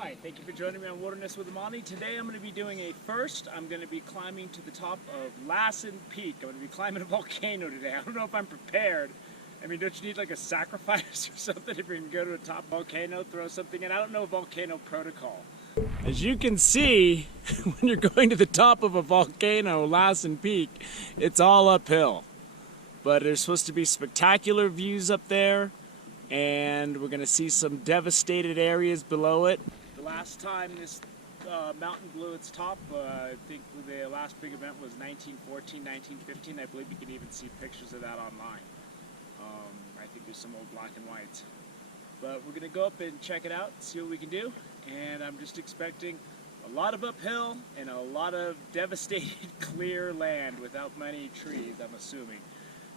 Hi, thank you for joining me on Wilderness with Amani. Today I'm going to be doing a first. I'm going to be climbing to the top of Lassen Peak. I'm going to be climbing a volcano today. I don't know if I'm prepared. I mean, don't you need like a sacrifice or something if you're going to go to a top volcano, throw something in? I don't know volcano protocol. As you can see, when you're going to the top of a volcano, Lassen Peak, it's all uphill. But there's supposed to be spectacular views up there, and we're going to see some devastated areas below it. The last time this mountain blew its top, I think the last big event was 1914, 1915. I believe you can even see pictures of that online. I think there's some old black and whites. But we're going to go up and check it out, see what we can do. And I'm just expecting a lot of uphill and a lot of devastated clear land without many trees, I'm assuming.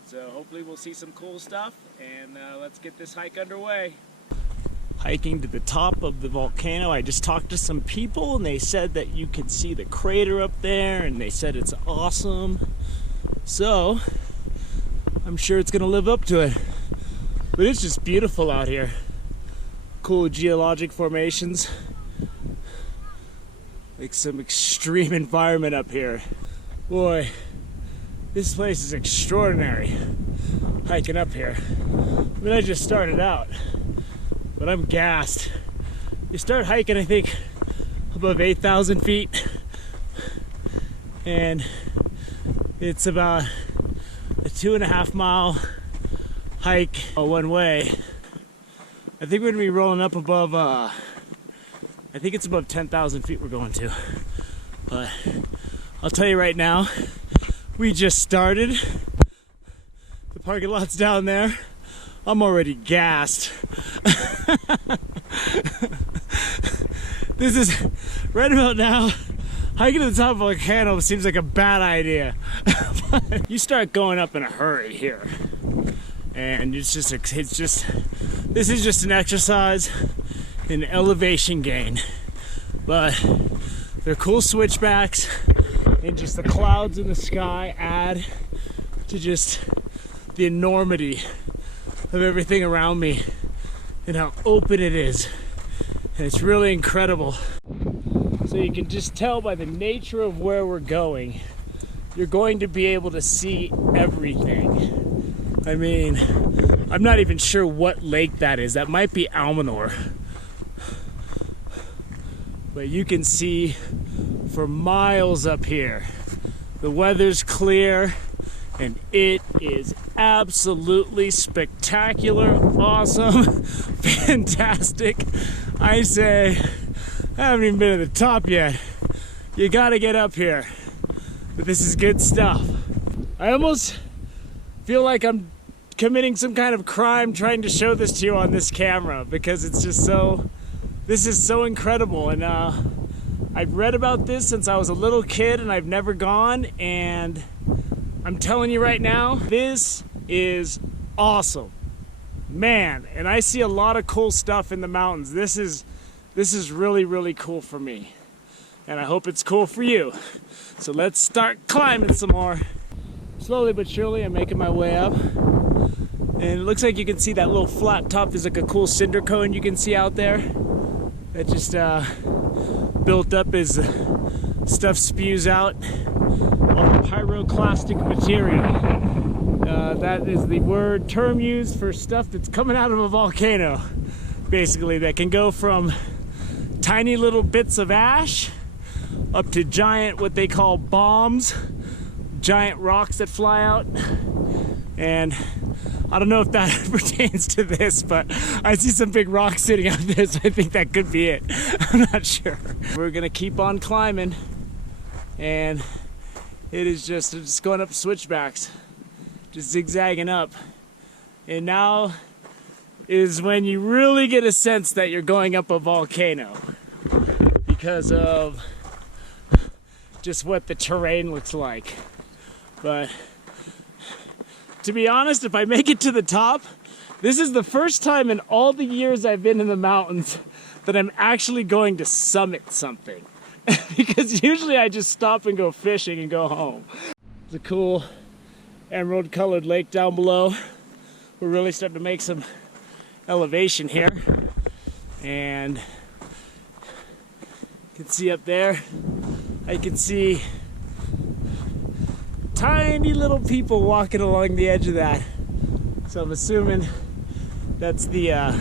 So hopefully we'll see some cool stuff, and let's get this hike underway. Hiking to the top of the volcano, I just talked to some people and they said that you can see the crater up there, and they said it's awesome. So I'm sure it's gonna live up to it. But it's just beautiful out here. Cool geologic formations. Like some extreme environment up here. Boy, this place is extraordinary, hiking up here. I mean, I just started out, but I'm gassed. You start hiking, I think, above 8,000 feet, and it's about a 2.5 mile hike one way. I think we're gonna be rolling up above, I think it's above 10,000 feet we're going to. But I'll tell you right now, we just started. The parking lot's down there. I'm already gassed. This is, right about now, hiking to the top of a volcano seems like a bad idea. But you start going up in a hurry here. And this is just an exercise in elevation gain. But they're cool switchbacks, and just the clouds in the sky add to just the enormity of everything around me and how open it is. And it's really incredible. So you can just tell by the nature of where we're going, you're going to be able to see everything. I mean, I'm not even sure what lake that is. That might be Almanor. But you can see for miles up here. The weather's clear, and it is absolutely spectacular, awesome, fantastic. I say, I haven't even been to the top yet. You gotta get up here. But this is good stuff. I almost feel like I'm committing some kind of crime trying to show this to you on this camera, because it's just so, this is so incredible. And I've read about this since I was a little kid, and I've never gone, and I'm telling you right now, this is awesome. Man, and I see a lot of cool stuff in the mountains. This is really, really cool for me. And I hope it's cool for you. So let's start climbing some more. Slowly but surely, I'm making my way up. And it looks like you can see that little flat top. There's like a cool cinder cone you can see out there. That just built up as stuff spews out of pyroclastic material. That is the term used for stuff that's coming out of a volcano, basically, that can go from tiny little bits of ash up to giant, what they call bombs, giant rocks that fly out. And I don't know if that pertains to this, but I see some big rocks sitting out there, so I think that could be it. I'm not sure. We're gonna keep on climbing, and it is just going up switchbacks, just zigzagging up. And now is when you really get a sense that you're going up a volcano, because of just what the terrain looks like. But to be honest, if I make it to the top, this is the first time in all the years I've been in the mountains that I'm actually going to summit something. Because usually I just stop and go fishing and go home. It's a cool emerald colored lake down below. We're really starting to make some elevation here. And You can see up there, I can see tiny little people walking along the edge of that. So I'm assuming that's the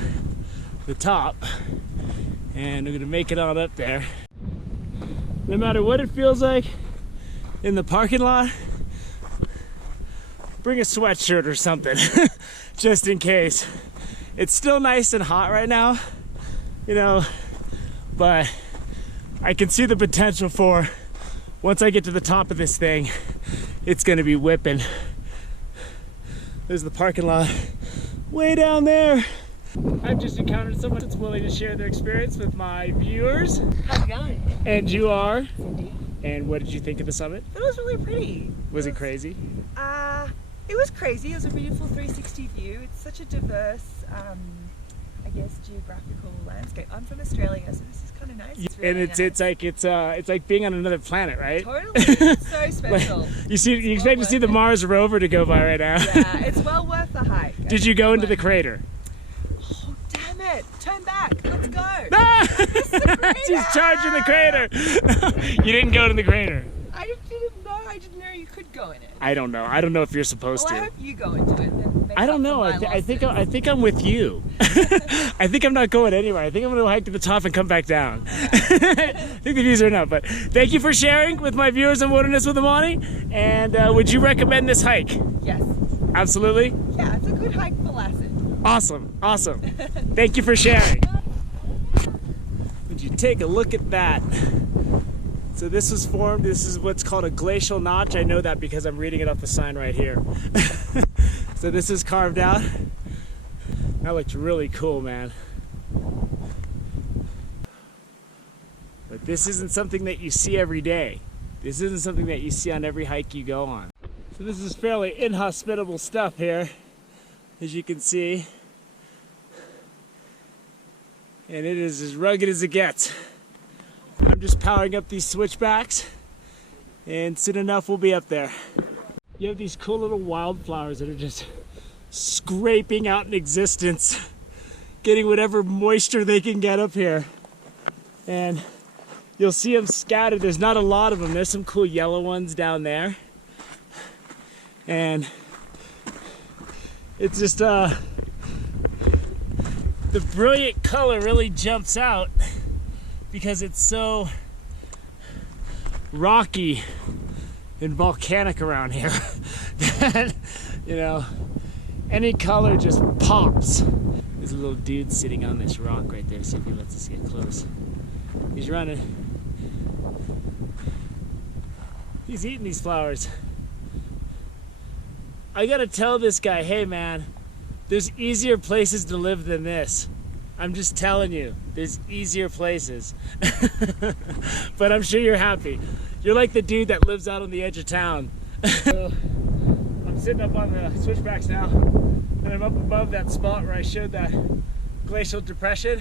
top, and we're gonna make it on up there. No matter what it feels like in the parking lot, bring a sweatshirt or something, just in case. It's still nice and hot right now, you know, but I can see the potential for, once I get to the top of this thing, it's gonna be whipping. There's the parking lot way down there. I've just encountered someone that's willing to share their experience with my viewers. How's it going? And you are? Cindy. And what did you think of the summit? It was really pretty. Was it crazy? It was crazy. It was a beautiful 360 view. It's such a diverse, I guess, geographical landscape. I'm from Australia, so this is kind of nice. It's really nice. It's like being on another planet, right? Totally. It's so special. Like, you expect to see the Mars rover to go by right now. Yeah, it's well worth the hike. Did you go into the crater? Oh, damn it. Turn back. Let's go. Ah! She's charging the crater. You didn't go to the crater. I didn't know. I didn't know you could go in it. I don't know. I don't know if you're supposed Well, to. I hope you go into it. Then make I don't up know. for my I think losses. I'm with you. I think I'm not going anywhere. I think I'm going to hike to the top and come back down. I think the views are enough. But thank you for sharing with my viewers on Wilderness with Amani. And would you recommend this hike? Yes. Absolutely. Yeah, it's a good hike for Lassen. Awesome. Awesome. Thank you for sharing. Would you take a look at that? So this was formed, this is what's called a glacial notch. I know that because I'm reading it off the sign right here. So this is carved out. That looks really cool, man. But this isn't something that you see every day. This isn't something that you see on every hike you go on. So this is fairly inhospitable stuff here, as you can see. And it is as rugged as it gets. I'm just powering up these switchbacks, and soon enough we'll be up there. You have these cool little wildflowers that are just scraping out in existence, getting whatever moisture they can get up here. And you'll see them scattered. There's not a lot of them. There's some cool yellow ones down there. And it's just, the brilliant color really jumps out because it's so rocky and volcanic around here that, you know, any color just pops. There's a little dude sitting on this rock right there. See if he lets us get close. He's running. He's eating these flowers. I gotta tell this guy, hey man, there's easier places to live than this. I'm just telling you, there's easier places. But I'm sure you're happy. You're like the dude that lives out on the edge of town. So, I'm sitting up on the switchbacks now, and I'm up above that spot where I showed that glacial depression,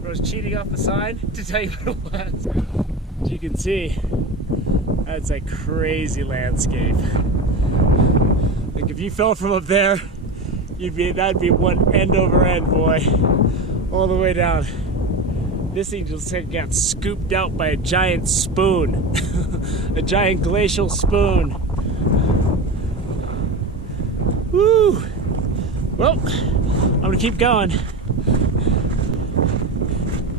where I was cheating off the sign to tell you what it was. As you can see, that's a crazy landscape. Like if you fell from up there, that'd be one end over end, boy, all the way down. This thing just got scooped out by a giant spoon, a giant glacial spoon. Woo! Well, I'm gonna keep going.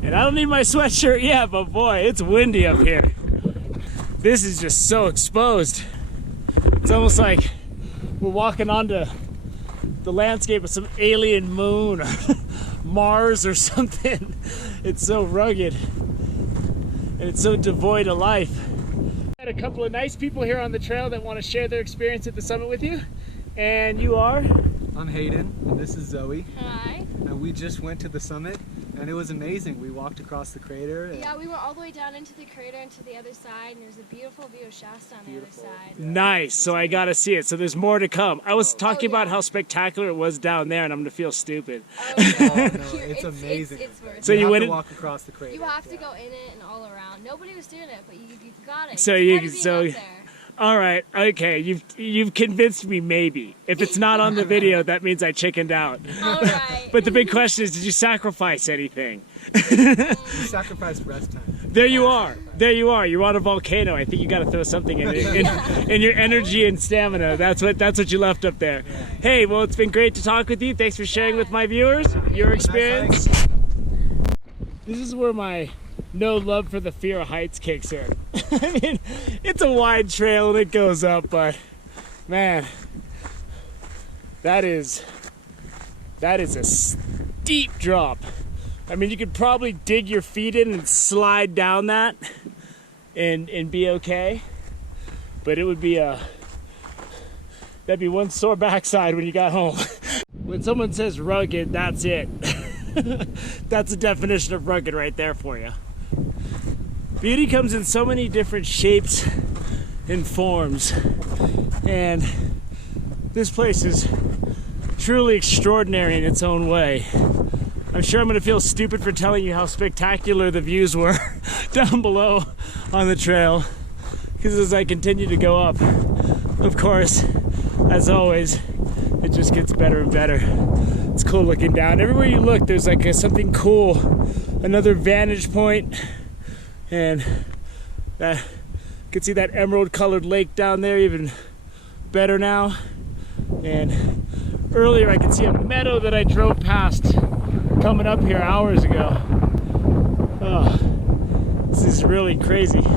And I don't need my sweatshirt yet, but boy, it's windy up here. This is just so exposed. It's almost like we're walking onto the landscape of some alien moon or Mars or something. It's so rugged and it's so devoid of life. I had a couple of nice people here on the trail that want to share their experience at the summit with you. And you are? I'm Hayden, and this is Zoe. Hi. And we just went to the summit, and it was amazing. We walked across the crater. Yeah, we went all the way down into the crater and to the other side, and there's a beautiful view of Shasta on the other side. Nice, so I gotta see it. So there's more to come. I was talking about yeah. how spectacular it was down there, and I'm gonna feel stupid. Oh, Oh, yeah. no, it's amazing. It's worth So it. you have went to in- walk across the crater. You have to go in it and all around. Nobody was doing it, but you got it. So It's you- part of being so- up there. All right, okay, you've convinced me maybe. If it's not on the video, that means I chickened out. All right. But the big question is, did you sacrifice anything? You sacrificed rest time. There you are. There you are. You're on a volcano. I think you got to throw something in your energy and stamina. That's what you left up there. Hey, well, it's been great to talk with you. Thanks for sharing with my viewers your experience. This is where my no love for the fear of heights kicks in. I mean, it's a wide trail and it goes up, but man, that is a steep drop. I mean, you could probably dig your feet in and slide down that and be okay, but it would be that'd be one sore backside when you got home. When someone says rugged, that's it. That's the definition of rugged right there for you. Beauty comes in so many different shapes and forms, and this place is truly extraordinary in its own way. I'm sure I'm going to feel stupid for telling you how spectacular the views were down below on the trail, because as I continue to go up, of course, as always, it just gets better and better. It's cool looking down. Everywhere you look, there's like something cool, another vantage point. And that, you can see that emerald colored lake down there even better now. And earlier I could see a meadow that I drove past coming up here hours ago. Oh, this is really crazy.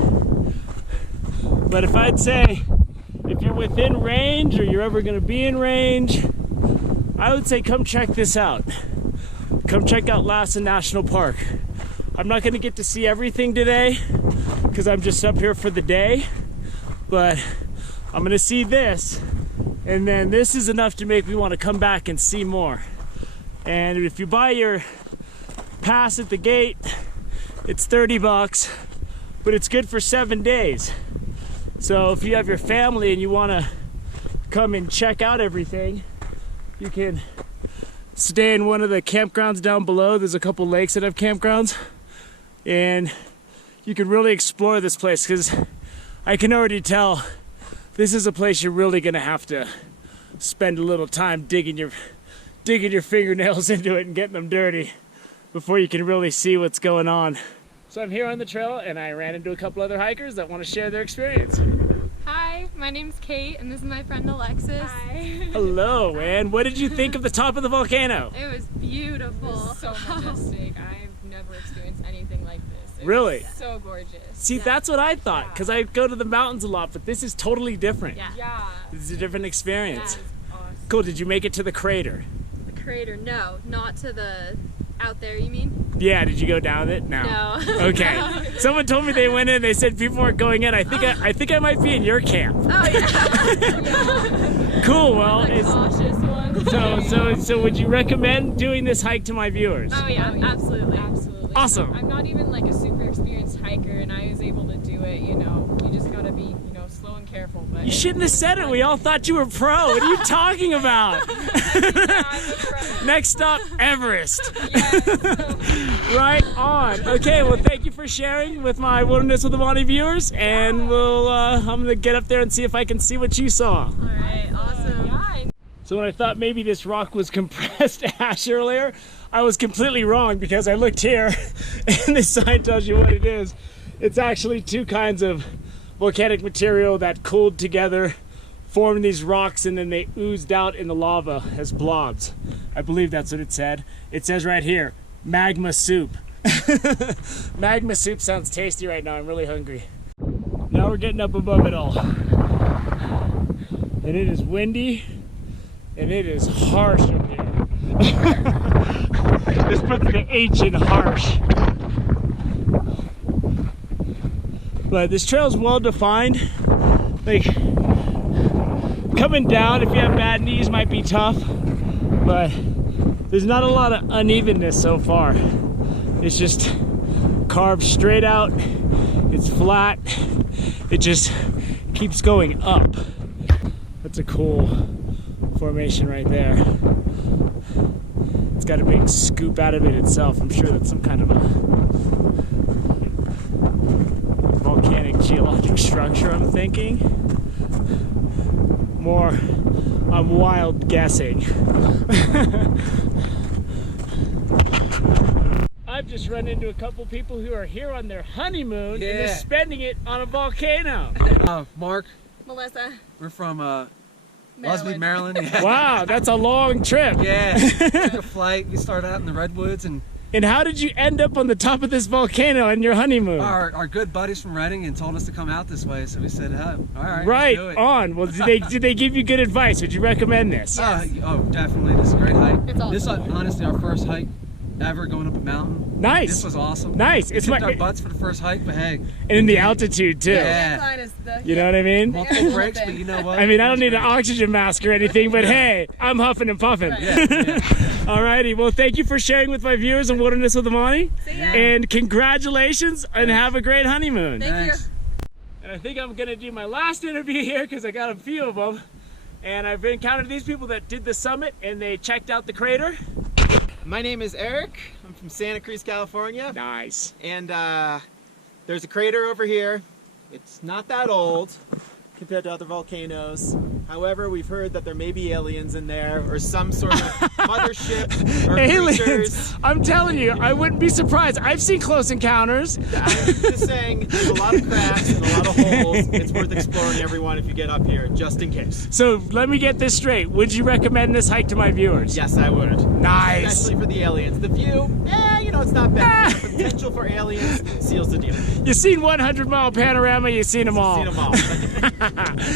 But if I'd say, if you're within range or you're ever gonna be in range, I would say come check this out. Come check out Lassen National Park. I'm not going to get to see everything today because I'm just up here for the day, but I'm going to see this, and then this is enough to make me want to come back and see more. And if you buy your pass at the gate, it's $30, but it's good for 7 days. So if you have your family and you want to come and check out everything, you can stay in one of the campgrounds down below. There's a couple lakes that have campgrounds, and you can really explore this place, because I can already tell this is a place you're really gonna have to spend a little time digging your fingernails into it and getting them dirty before you can really see what's going on. So I'm here on the trail and I ran into a couple other hikers that want to share their experience. Hi, my name's Kate and this is my friend Alexis. Hi. Hello, and what did you think of the top of the volcano? It was beautiful. So majestic. I've never experienced anything like this. It Really? was so gorgeous. See, that's what I thought, because I go to the mountains a lot, but this is totally different. Yeah. Yeah. This is a different experience. That is awesome. Cool, did you make it to the crater? The crater, no, not to the out there, you mean? Yeah, did you go down it? No. No. Okay. Someone told me they went in, they said people weren't going in. I think I might be in your camp. Oh yeah. Cool, well, The cautious one. so would you recommend doing this hike to my viewers? Oh yeah, absolutely. Absolutely. Awesome. I'm not even like a super experienced hiker, and I was able to do it. You know, you just gotta be, slow and careful. But You shouldn't have said it. We all thought you were pro. What are you talking about? Next stop, Everest. Right on. Okay, well, thank you for sharing with my Wilderness with Amani viewers, and I'm gonna get up there and see if I can see what you saw. All right, awesome. Yeah. So when I thought maybe this rock was compressed ash earlier, I was completely wrong, because I looked here and this sign tells you what it is. It's actually two kinds of volcanic material that cooled together, formed these rocks, and then they oozed out in the lava as blobs. I believe that's what it said. It says right here, magma soup. Magma soup sounds tasty right now. I'm really hungry. Now we're getting up above it all. And it is windy, and it is harsh up here. This puts the H in harsh. But this trail is well defined. Like, coming down, if you have bad knees, might be tough, but there's not a lot of unevenness so far. It's just carved straight out. It's flat. It just keeps going up. That's a cool formation right there. It's got a big scoop out of it itself. I'm sure that's some kind of a volcanic geologic structure, I'm thinking. more I'm wild guessing. I've just run into a couple people who are here on their honeymoon and they're spending it on a volcano. Mark, Melissa. we're from Busby, Maryland. Yeah. Wow, that's a long trip. Yeah, took a flight. We started out in the redwoods, and how did you end up on the top of this volcano on your honeymoon? our good buddies from Reading and told us to come out this way, so we said, all right, Right let's do it. on. Well, did they give you good advice? Would you recommend this? Oh, definitely. This is a great hike. It's awesome. This is honestly our first hike ever going up a mountain. Nice. This was awesome. Nice. It's our butts for the first hike, but hey. And in the altitude too. Yeah. Incline is the, You know what I mean? Multiple breaks, but you know what? I mean, I don't need an oxygen mask or anything, but hey, I'm huffing and puffing. Yeah. Alrighty, well, thank you for sharing with my viewers on Wilderness with Amani. See ya. And congratulations and have a great honeymoon. Thanks. And I think I'm gonna do my last interview here because I got a few of them. And I've encountered these people that did the summit and they checked out the crater. My name is Eric. I'm from Santa Cruz, California. Nice. And there's a crater over here. It's not that old compared to other volcanoes. However, we've heard that there may be aliens in there or some sort of mothership or Aliens! creatures. I'm telling you, I wouldn't be surprised. I've seen Close Encounters. I'm just saying, there's a lot of cracks and a lot of holes. It's worth exploring everyone if you get up here, just in case. So let me get this straight. Would you recommend this hike to my viewers? Yes, I would. Nice. Especially for the aliens. The view, it's not bad. The potential for aliens seals the deal. You've seen 100-mile panorama, you've seen them all. Seen them all.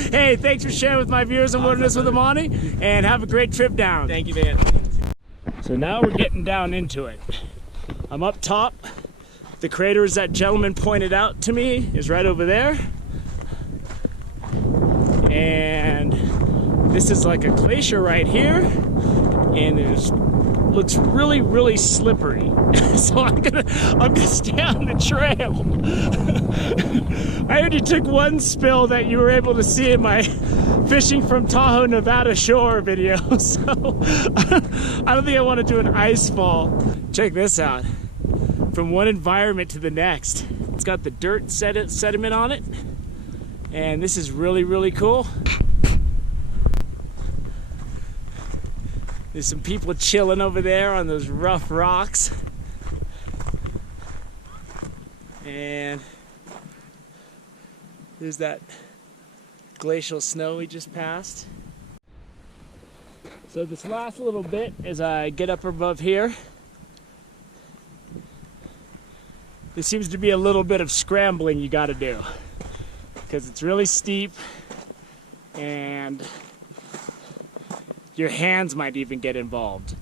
Hey, thanks for sharing with my viewers on Wilderness with Amani, and have a great trip down. Thank you, man. So now we're getting down into it. I'm up top. The crater, as that gentleman pointed out to me, is right over there. And this is like a glacier right here, and there's looks really, really slippery. So I'm gonna stay on the trail. I heard you took one spill that you were able to see in my fishing from Tahoe, Nevada shore video. So I don't think I want to do an ice fall. Check this out. From one environment to the next. It's got the dirt sediment on it. And this is really, really cool. There's some people chilling over there on those rough rocks. And there's that glacial snow we just passed. So this last little bit, as I get up above here, there seems to be a little bit of scrambling you got to do because it's really steep and your hands might even get involved.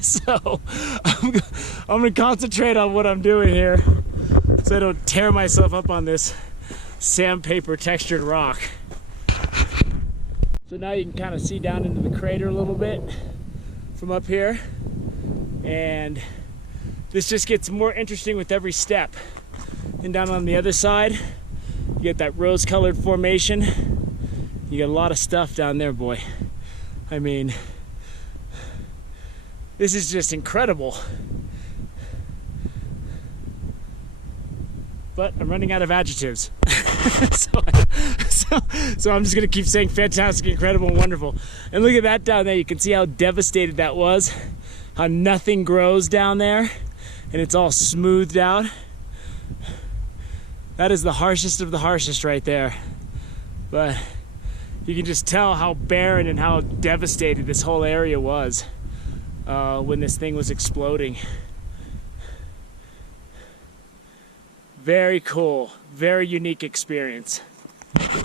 So I'm gonna concentrate on what I'm doing here so I don't tear myself up on this sandpaper textured rock. So now you can kind of see down into the crater a little bit from up here, and this just gets more interesting with every step. And down on the other side, you get that rose-colored formation. You got a lot of stuff down there, boy. I mean, this is just incredible. But I'm running out of adjectives. So I'm just gonna keep saying fantastic, incredible, and wonderful. And look at that down there. You can see how devastated that was, how nothing grows down there, and it's all smoothed out. That is the harshest of the harshest right there. But you can just tell how barren and how devastated this whole area was when this thing was exploding. Very cool, very unique experience. So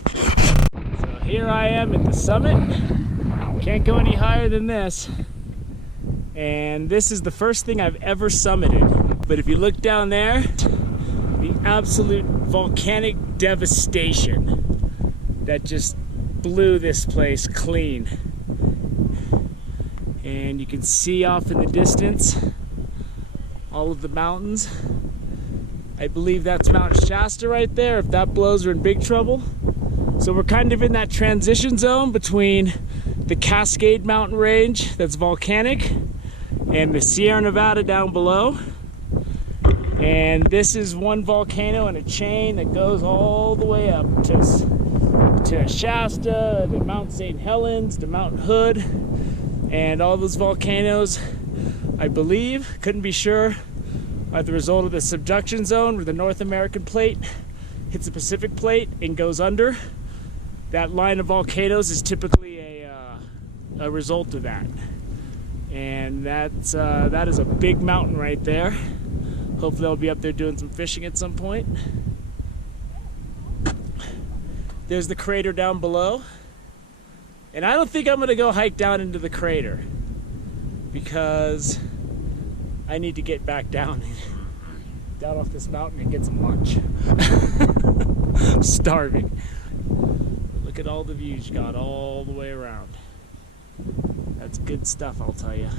here I am at the summit. Can't go any higher than this. And this is the first thing I've ever summited. But if you look down there, the absolute volcanic devastation that just blew this place clean. And you can see off in the distance all of the mountains. I believe that's Mount Shasta right there. If that blows, we're in big trouble. So we're kind of in that transition zone between the Cascade Mountain Range, that's volcanic, and the Sierra Nevada down below. And this is one volcano in a chain that goes all the way up to to Shasta, to Mount St. Helens, to Mount Hood, and all those volcanoes, I believe, couldn't be sure, are the result of the subduction zone where the North American plate hits the Pacific plate and goes under. That line of volcanoes is typically a result of that. And that is a big mountain right there. Hopefully I'll be up there doing some fishing at some point. There's the crater down below. And I don't think I'm gonna go hike down into the crater because I need to get back down off this mountain and get some lunch. I'm starving. Look at all the views you got all the way around. That's good stuff, I'll tell you.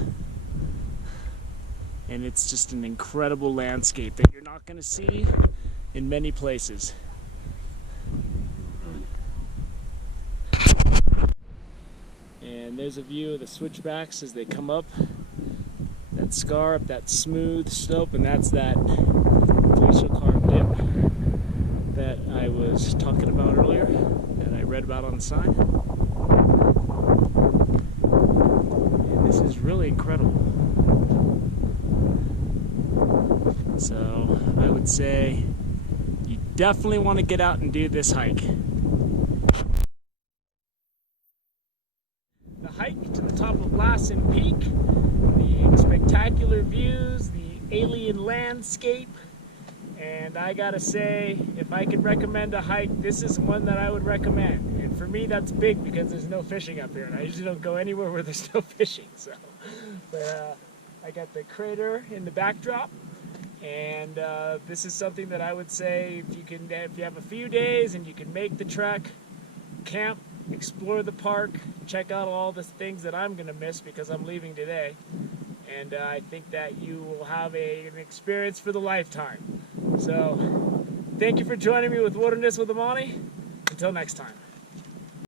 And it's just an incredible landscape that you're not going to see in many places. And there's a view of the switchbacks as they come up that scar, up that smooth slope, and that's that glacial carved dip that I was talking about earlier, that I read about on the sign. And this is really incredible. So I would say you definitely want to get out and do this hike. The hike to the top of Lassen Peak, the spectacular views, the alien landscape, and I gotta say, if I could recommend a hike, this is one that I would recommend. And for me, that's big because there's no fishing up here, and I usually don't go anywhere where there's no fishing. So, but I got the crater in the backdrop, and this is something that I would say if you have a few days and you can make the trek, camp, explore the park, check out all the things that I'm gonna miss because I'm leaving today. And I think that you will have an experience for the lifetime. So, thank you for joining me with Wilderness with Amani. Until next time.